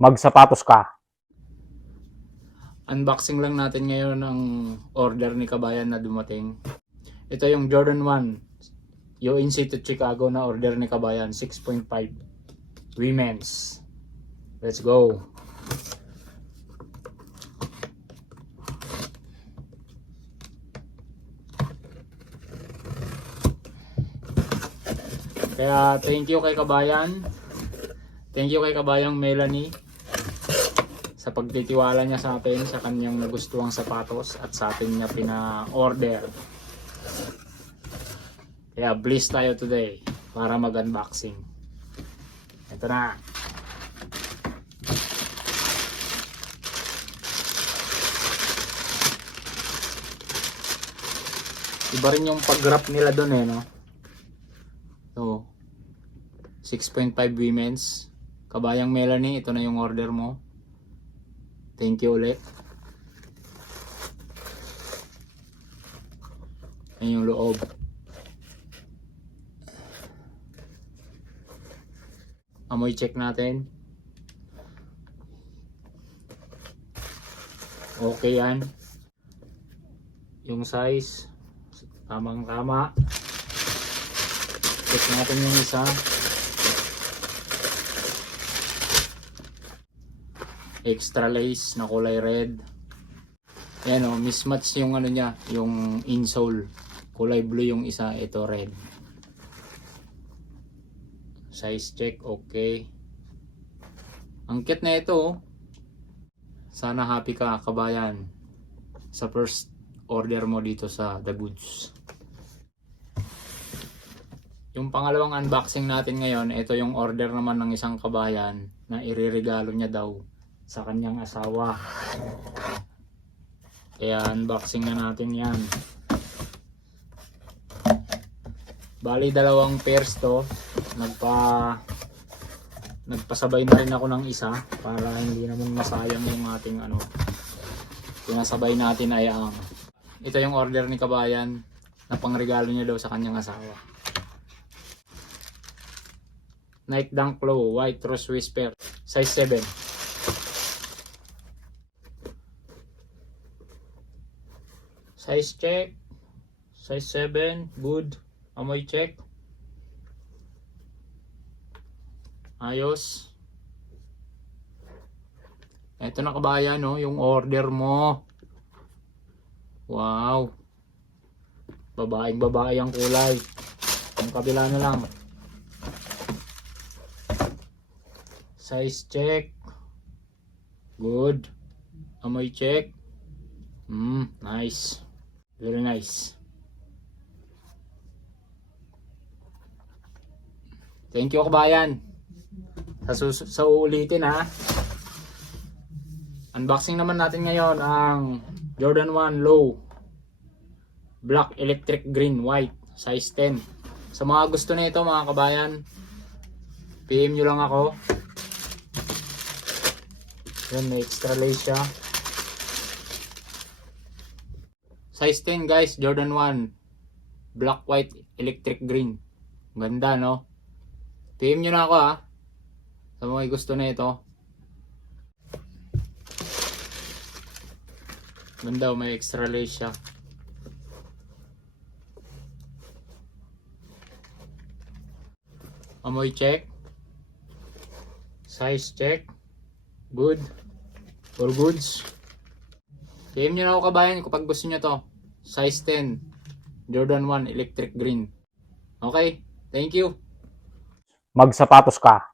magsapatos ka. Unboxing lang natin ngayon ang order ni Kabayan na dumating. Ito yung Jordan 1 UNC to Chicago na order ni Kabayan 6.5 women's. Let's go. Kaya thank you kay Kabayan. Thank you kay Kabayang Melanie sa pagtitiwala niya sa atin sa kanyang nagustuhang sapatos at sa atin niya pina-order. Kaya bliss tayo today para mag-unboxing. Ito na. Iba rin yung pag-wrap nila doon eh, no? So, 6.5 women's. Kabayang Melanie, ito na yung order mo. Thank you ulit. Ayan yung loob. Amoy check natin. Okay yan. Yung size. Tamang tama. Check natin yung isa. Extra lace na kulay red. Ayan o, mismatch yung ano niya, yung insole. Kulay blue yung isa, ito red. Size check, okay. Ang cute na ito oh. Sana happy ka, kabayan. Sa first order mo dito sa The Goods. Yung pangalawang unboxing natin ngayon, ito yung order naman ng isang kabayan na iririgalo niya daw sa kanyang asawa. Kaya unboxing na natin yan. Bali dalawang pairs to. Nagpa nagpasabay na rin ako ng isa para hindi naman masayang yung ating ano. Pinasabay natin ay ang ito yung order ni Kabayan na pangregalo niya daw sa kanyang asawa. Nike Dunk Low White Rose Whisper size 7 Size check. Size 7. Good. Amoy check. Ayos. Ito na kabayan, no? Yung order mo. Wow. Babaeng babae ang kulay. Ang kabila na lang. Size check. Good. Amoy check. Mm, nice. Very nice. Thank you kabayan. Sa, sa uulitin ha. Unboxing naman natin ngayon ang Jordan 1 Low Black Electric Green White size 10. Sa mga gusto nito mga kabayan, PM nyo lang ako. Yan, may extra lace siya. Size 10 guys, Jordan 1. Black, white, electric green. Ganda no? PM nyo na ako ha. Sa mga gusto na ito. Ganda, oh, may extra lace siya. Amoy check. Size check. Good. All goods. PM nyo na ako kabayan kapag gusto nyo to. Size 10. Jordan 1 electric green. Okay. Thank you. Magsapatos ka.